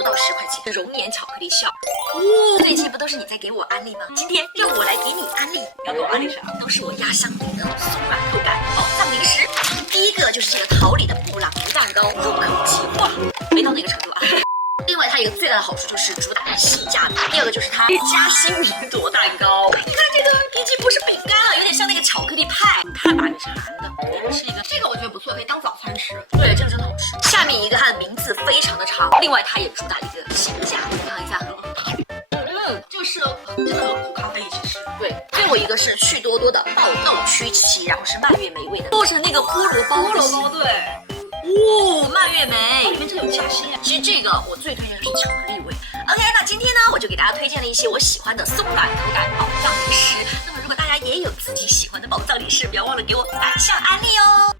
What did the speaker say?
不到10块钱，熔岩巧克力笑。这一期不都是你在给我安利吗？今天让我来给你安利。你要给我安利啥？都是我压箱底的松软口感宝藏零食。第一个就是这个桃李的布朗尼蛋糕，入口即化，没到那个程度啊。另外，它一个最大的好处就是主打性价比。第二个就是它夹心米朵蛋糕，你看这个已经不是饼干了，有点像那个巧克力派，派吧，也是含的。我吃一个，这个我觉得不错，可以当早餐吃。对，这个真的好吃。下面一个它的名字非常的长，另外它也主打一个性价比，看一下。这个适合真的和苦咖啡一起吃。对，最后一个是趣多多的爆豆曲奇，然后是蔓越莓味的，做成那个菠萝包。菠萝包对。蔓越莓里面真的有夹心啊！其实这个我最推荐的是巧克力味。OK， 那今天呢，我就给大家推荐了一些我喜欢的松软口感宝藏零食。那么如果大家也有自己喜欢的宝藏零食，不要忘了给我反向安利哦。